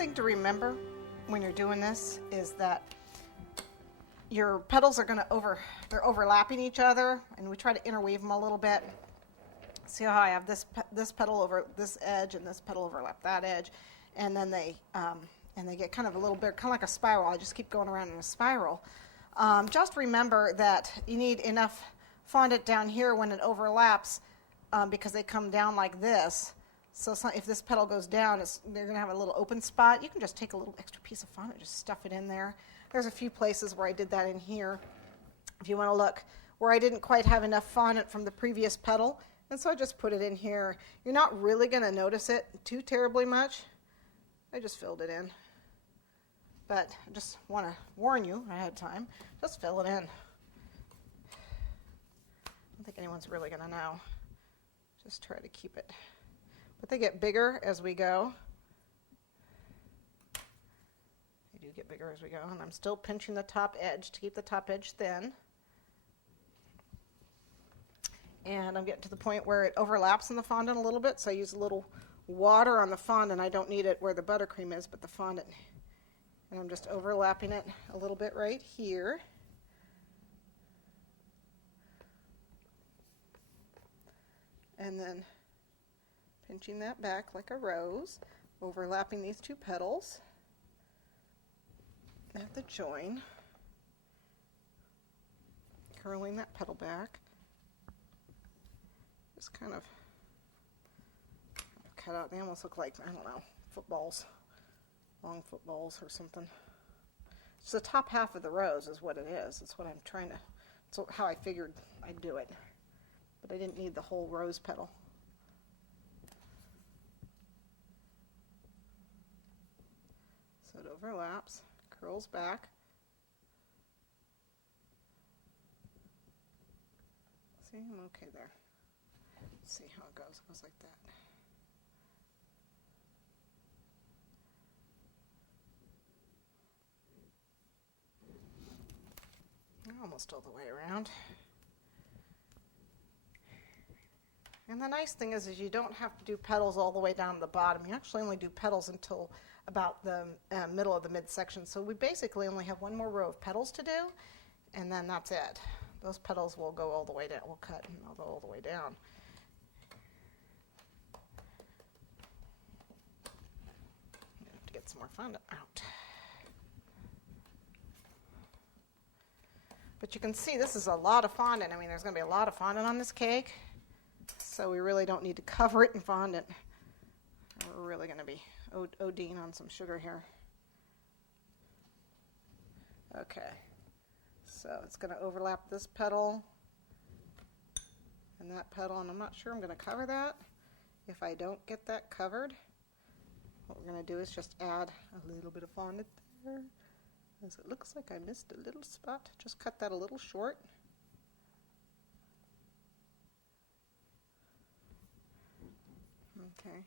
thing to remember when you're doing this is that your petals are they're overlapping each other, and we try to interweave them a little bit. See how I have this petal over this edge and this petal overlap that edge, and then they get kind of a little bit, kind of like a spiral. I just keep going around in a spiral. Just remember that you need enough fondant down here when it overlaps, because they come down like this. So if this petal goes down, they're going to have a little open spot. You can just take a little extra piece of fondant, just stuff it in there. There's a few places where I did that in here, if you want to look, where I didn't quite have enough fondant from the previous petal, and so I just put it in here. You're not really going to notice it too terribly much. I just filled it in. But I just want to warn you ahead of time, just fill it in. I don't think anyone's really going to know. Just try to keep it. But they get bigger as we go. They do get bigger as we go, and I'm still pinching the top edge to keep the top edge thin. And I'm getting to the point where it overlaps in the fondant a little bit, so I use a little water on the fondant. I don't need it where the buttercream is, but the fondant. And I'm just overlapping it a little bit right here. And then pinching that back like a rose, overlapping these two petals at the join, curling that petal back. Just kind of cut out, they almost look like, I don't know, footballs, long footballs or something. So the top half of the rose is what it is. It's what I'm trying to, it's how I figured I'd do it. But I didn't need the whole rose petal. So it overlaps, curls back. See, I'm okay there. Let's see how it goes. It goes like that. Almost all the way around. And the nice thing is you don't have to do petals all the way down to the bottom. You actually only do petals until about the middle of the midsection. So we basically only have one more row of petals to do, and then that's it. Those petals will go all the way down. We'll cut and they'll go all the way down. I have to get some more fondant out. But you can see this is a lot of fondant. I mean, there's going to be a lot of fondant on this cake. So we really don't need to cover it in fondant. We're really going to be ODing on some sugar here. Okay. So it's going to overlap this petal and that petal, and I'm not sure I'm going to cover that. If I don't get that covered, what we're going to do is just add a little bit of fondant there. As it looks like I missed a little spot, just cut that a little short. Okay,